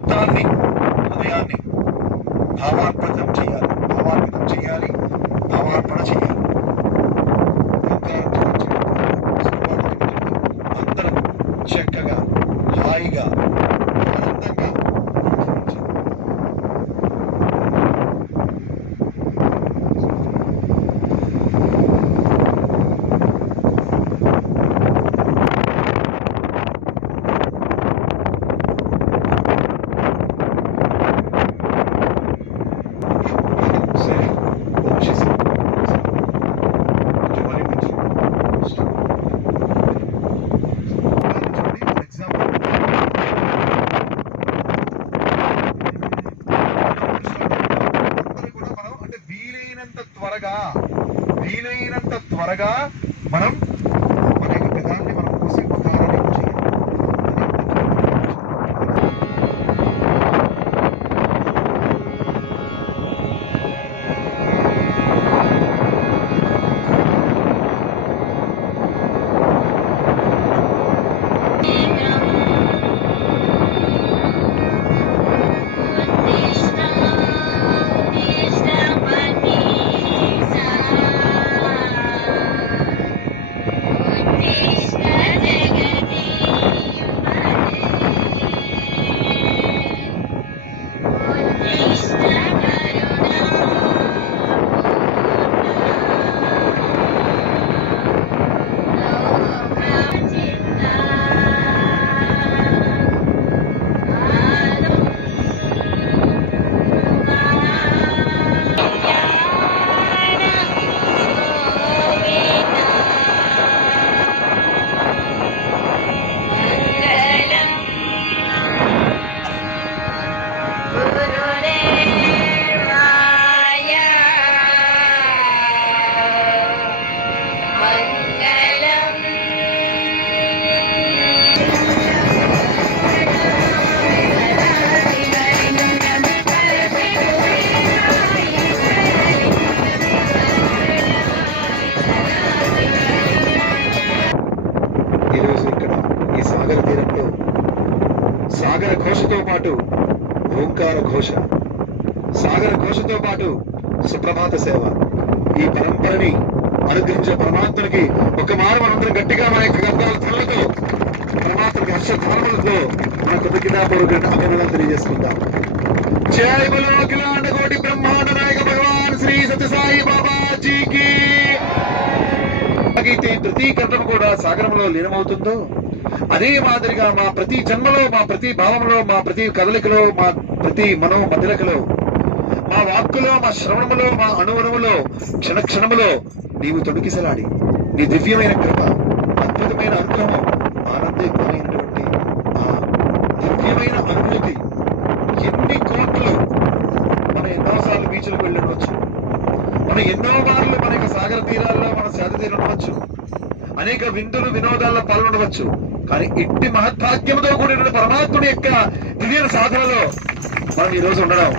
చిత్తాన్ని హృదయాన్ని భావార్పణం చేయాలి, భావార్పణ చేయాలి. అందరం చక్కగా హాయిగా ఆనందంగా వీలైనంత త్వరగా మనం మన యొక్క గదాన్ని మనం కోసి ఉపకారాన్ని చేయాలి. సాగర ఘోషతో పాటు ఓంకార ఘోష, సాగర ఘోషతో పాటు సుప్రభాత సేవ, ఈ పరంపరని అనుగ్రహించే పరమాత్మనికి ఒక మారు మనందరం గట్టిగా మన యొక్క గర్భాల ధ్వనులతో పరమాత్మకి హర్షధారములతో మన కృతజ్ఞతాపూర్వక అభినందనలు తెలియజేసుకుందాం. జై బలో అఖిలాండ కోటి బ్రహ్మాండ నాయక భగవాన్ శ్రీ సత్యసాయి బాబాజీకి. అయితే ప్రతి కర్మ కూడా సాగరంలో లీనమవుతుందో అదే మాదిరిగా మా ప్రతి జన్మలో, మా ప్రతి భావంలో, మా ప్రతి కదలికలో, మా ప్రతి మనోమదిలకలో, మా వాక్కులో, మా శ్రవణములో, మా అణువణువులో, క్షణక్షణములో నీవు తొడికిసలాడి నీ దివ్యమైన కృప, అద్భుతమైన అనుగ్రహం, ఆనందయుక్తమైనటువంటి ఆ దివ్యమైన అనుభూతి. ఎన్ని కోట్లు మనం ఎన్నోసార్లు బీచ్లకు వెళ్ళి ఉండవచ్చు, మనం ఎన్నో మార్లు మన యొక్క సాగర తీరాల్లో మనం సేద తీరి ఉండవచ్చు, అనేక విందులు వినోదాల్లో పాల్గొనవచ్చు. కానీ ఇట్టి మహద్భాగ్యంతో కూడిన పరమాత్ముడి యొక్క దివ్య సాధనలో మనం ఈ రోజు ఉండడం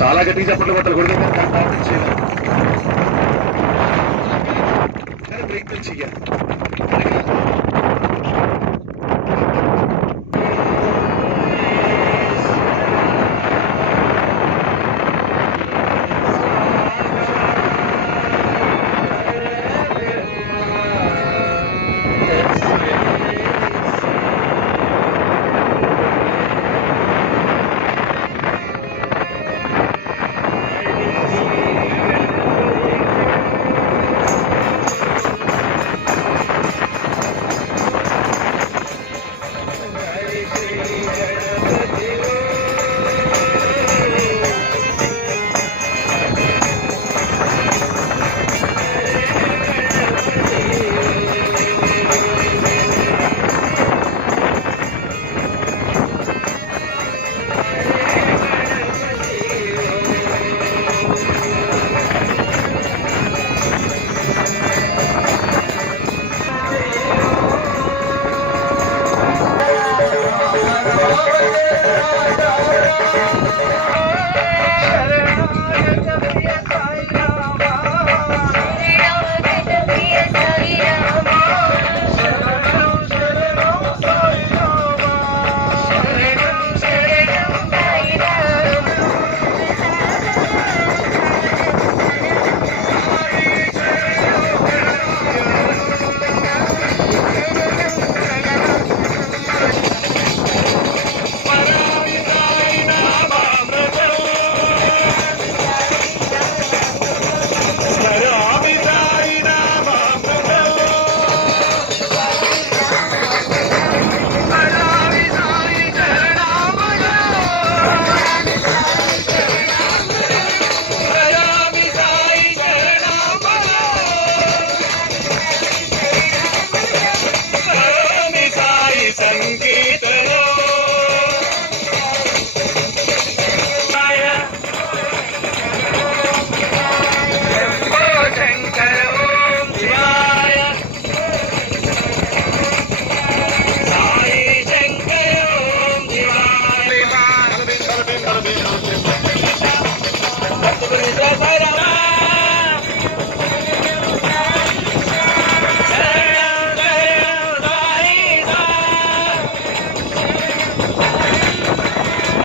చాలా గట్టిగా చెప్పట్లు కొట్టాలి. కొడుకు చేయాలి, ప్రయత్నం చేయాలి. రాత్రి